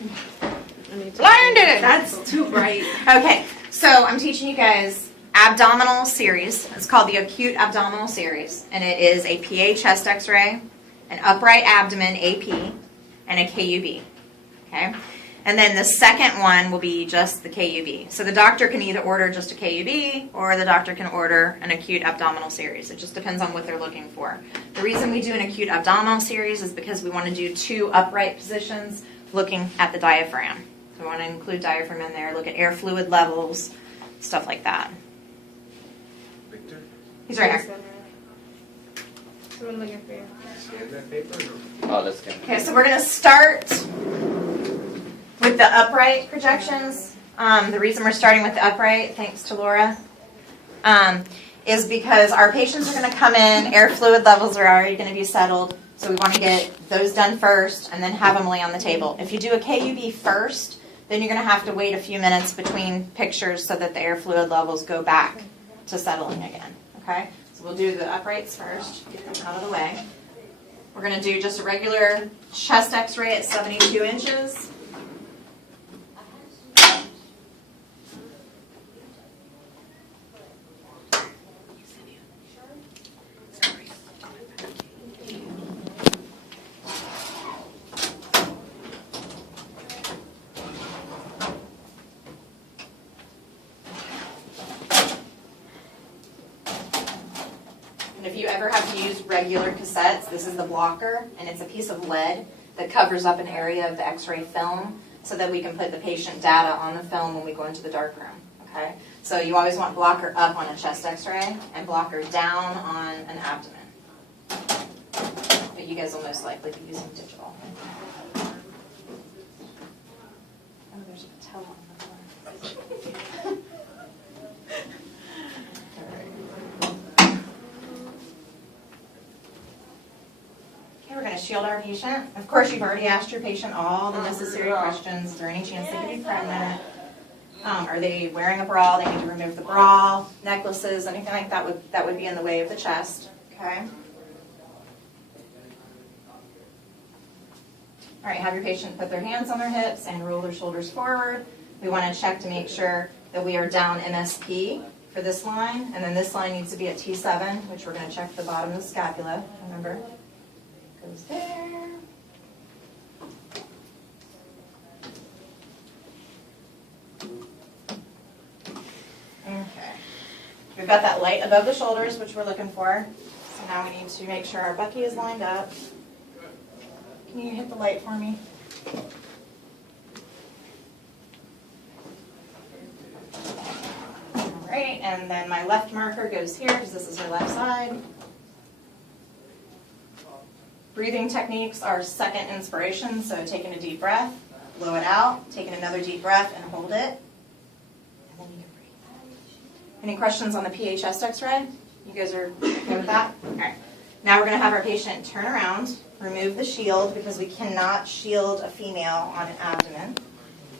Lion did it! That's too bright. Okay, so I'm teaching you guys abdominal series. It's called the acute abdominal series, and it is a PA chest x-ray, an upright abdomen AP, and a KUB. Okay? And then the second one will be just the KUB. So the doctor can either order just a KUB or the doctor can order an acute abdominal series. It just depends on what they're looking for. The reason we do an acute abdominal series is because we want to do 2 upright positions looking at the diaphragm. So we want to include diaphragm in there, look at air fluid levels, stuff like that. Victor? He's right here. Someone looking for you. Scan that paper? Oh, that's good. Okay, so we're going to start with the upright projections. The reason we're starting with the upright, thanks to Laura, is because our patients are going to come in, air fluid levels are already going to be settled, so we want to get those done first and then have them lay on the table. If you do a KUB first, then you're going to have to wait a few minutes between pictures so that the air fluid levels go back to settling again. Okay, so we'll do the uprights first, get them out of the way. We're going to do just a regular chest x-ray at 72 inches. And if you ever have to use regular cassettes, this is the blocker, and it's a piece of lead that covers up an area of the x-ray film so that we can put the patient data on the film when we go into the dark room. Okay? So you always want blocker up on a chest x-ray and blocker down on an abdomen. But you guys will most likely be using digital. Oh, there's a patella on the floor. Okay, we're going to shield our patient. Of course, you've already asked your patient all the necessary questions. Is there any chance they could be pregnant? Are they wearing a bra? They need to remove the bra, necklaces, anything like that would be in the way of the chest. Okay. All right, have your patient put their hands on their hips and roll their shoulders forward. We want to check to make sure that we are down MSP for this line, and then this line needs to be at T7, which we're going to check the bottom of the scapula. Remember, goes there. Okay. We've got that light above the shoulders, which we're looking for. So now we need to make sure our bucky is lined up. Can you hit the light for me? All right, and then my left marker goes here because this is our left side. Breathing techniques are second inspiration, so taking a deep breath, blow it out, taking another deep breath and hold it. And then you can breathe. Any questions on the PA chest x-ray? You guys are okay with that? All right. Now we're going to have our patient turn around, remove the shield because we cannot shield a female on an abdomen,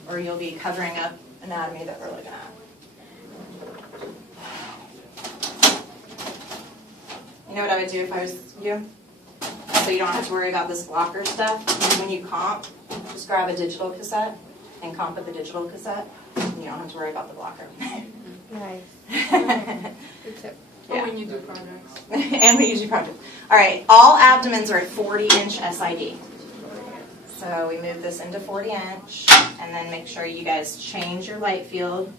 or you'll be covering up anatomy that we're looking at. You know what I would do if I was you? So you don't have to worry about this blocker stuff. When you comp, just grab a digital cassette and comp with the digital cassette. And you don't have to worry about the blocker. Nice. Good tip. Yeah. When you do projects. And we usually project. All right, all abdomens are at 40-inch SID. So we move this into 40-inch, and then make sure you guys change your light field.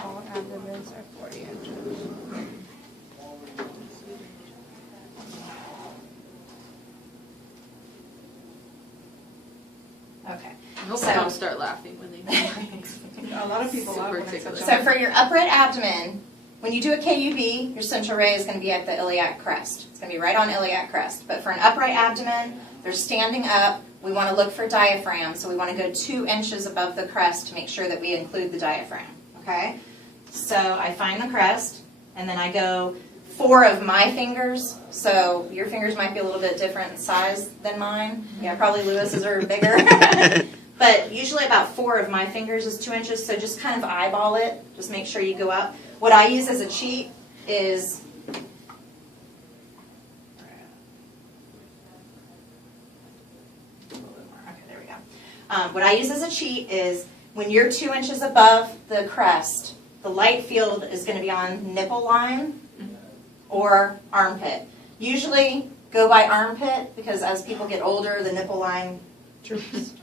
All abdomens are 40 inches. Okay. I hope So- they don't start laughing when they A lot of people Super laugh when I ticklish. touch So for your upright abdomen, when you do a KUB, your central ray is going to be at the iliac crest. It's going to be right on iliac crest. But for an upright abdomen, they're standing up. We want to look for diaphragm, so we want to go 2 inches above the crest to make sure that we include the diaphragm. Okay? So I find the crest, and then I go 4 of my fingers. So your fingers might be a little bit different size than mine. Yeah, probably Lewis's are bigger. But usually about 4 of my fingers is 2 inches, so just kind of eyeball it. Just make sure you go up. What I use as a cheat is What I use as a cheat is when you're 2 inches above the crest, the light field is going to be on nipple line or armpit. Usually go by armpit because as people get older, the nipple line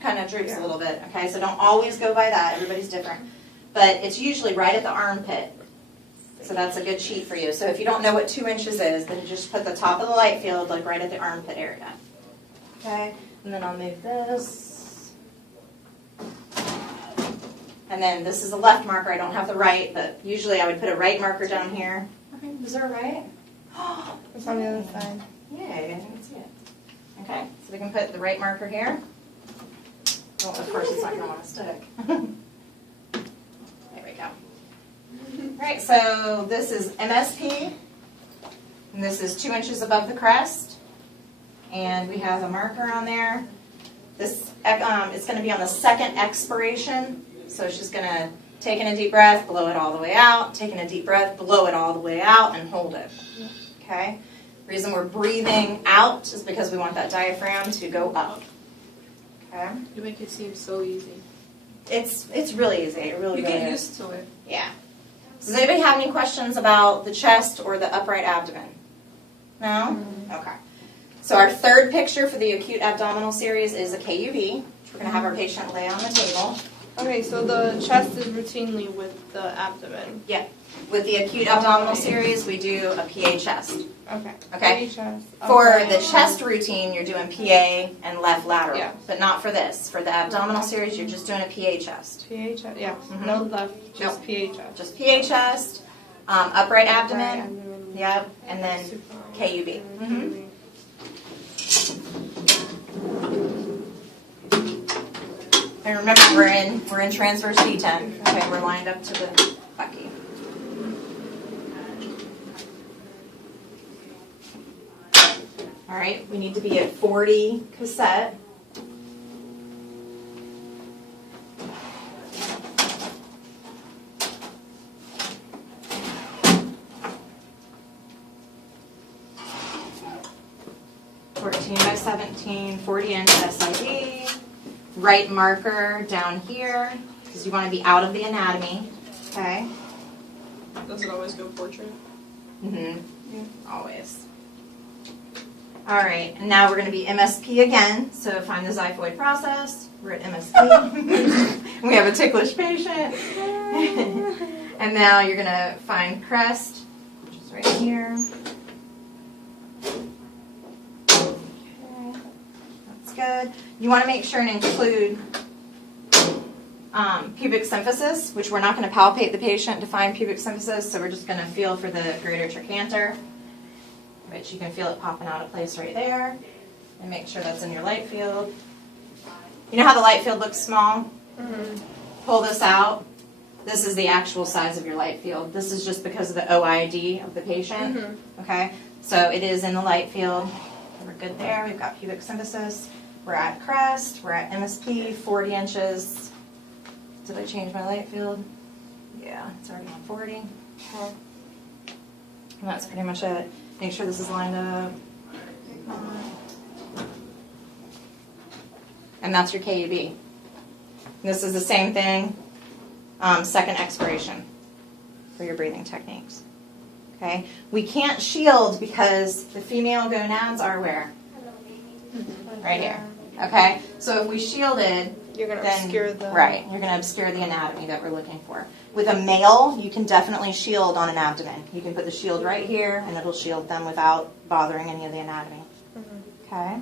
kind of droops a little bit. Okay, so don't always go by that. Everybody's different. But it's usually right at the armpit. So that's a good cheat for you. So if you don't know what 2 inches is, then just put the top of the light field like right at the armpit area. Okay, and then I'll move this. And then this is a left marker. I don't have the right, but usually I would put a right marker down here. Okay, is there a right? It's on the other side. Yay, I didn't see it. Okay, so we can put the right marker here. Well, of course, it's not going to want to stick. There we go. All right, so this is MSP, and this is 2 inches above the crest, and we have a marker on there. This it's going to be on the second expiration, so she's going to take in a deep breath, blow it all the way out, take in a deep breath, blow it all the way out, and hold it. Okay. The reason we're breathing out is because we want that diaphragm to go up. Okay. You make it seem so easy. It's really easy. It really, You really get is. used to it. Yeah. Does anybody have any questions about the chest or the upright abdomen? No? Okay. So our third picture for the acute abdominal series is a KUB, which we're going to have our patient lay on the table. Okay, so the chest is routinely with the abdomen. Yeah. With the acute abdominal series, we do a PA chest. Okay. Okay. Chest. For Okay. the chest routine, you're doing PA and left lateral. Yeah. But not for this. For the abdominal series, you're just doing a PA chest. PA chest, yeah. Mhm. No left, just Nope. PA chest. Just PA chest, upright abdomen, Abdomen. yep, and then Supine. KUB. Mhm. And remember, we're in transverse D10. Okay, we're lined up to the bucky. All right, we need to be at 40 cassette. by 17, 40 inch SID. Right marker down here, because you want to be out of the anatomy. Okay? Does it always go portrait? Mm-hmm. Always. All right, and now we're going to be MSP again. So find the xiphoid process. We're at MSP. We have a ticklish patient. And now you're going to find crest, which is right here. Okay, that's good. You want to make sure and include pubic symphysis, which we're not going to palpate the patient to find pubic symphysis, so we're just going to feel for the greater trochanter, which you can feel it popping out of place right there, and make sure that's in your light field. You know how the light field looks small? Mm-hmm. Pull this out. This is the actual size of your light field. This is just because of the OID of the patient. Mm-hmm. Okay, so it is in the light field. We're good there. We've got pubic symphysis. We're at crest. We're at MSP, 40 inches. Did I change my light field? Yeah, it's already on 40. Okay. And that's pretty much it. Make sure this is lined up. And that's your KUB. This is the same thing, second expiration for your breathing techniques. Okay? We can't shield because the female gonads are where? Right here. Okay? So if we shielded, You're going to then, obscure the... right, you're going to obscure the anatomy that we're looking for. With a male, you can definitely shield on an abdomen. You can put the shield right here, and it'll shield them without bothering any of the anatomy. Mm-hmm. Okay?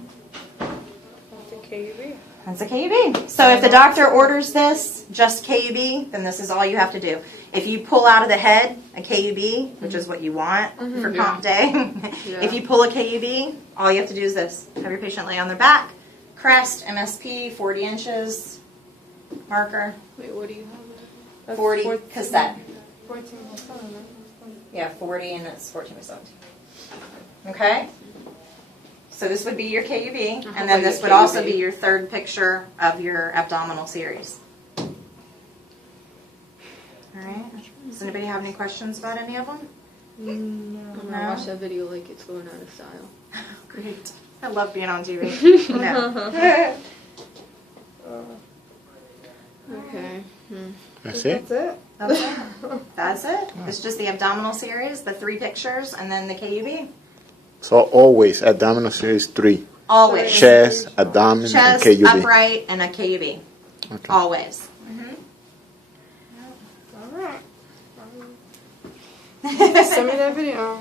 That's the KUB. That's a KUB. So if the doctor orders this, just KUB, then this is all you have to do. If you pull out of the head a KUB, which is what you want for comp day, if you pull a KUB, all you have to do is this. Have your patient lay on their back, crest, MSP, 40 inches, marker, Wait, what do you have? That's 40 cassette. 14 by 7, right? Yeah, 40 and it's 14 by 17. Okay? So this would be your KUB, and then this would also be your third picture of your abdominal series. All right. Does anybody have any questions about any of them? I'm gonna watch that video like it's going out of style. Great. I love being on TV. No. That's it? That's it. That's it. That's it. It's just the abdominal series, the 3 pictures, and then the KUB. So always abdominal series 3. Always. Chest, abdomen, Chest, and KUB. upright, and a KUB. Okay. Always. All right. Send me that video.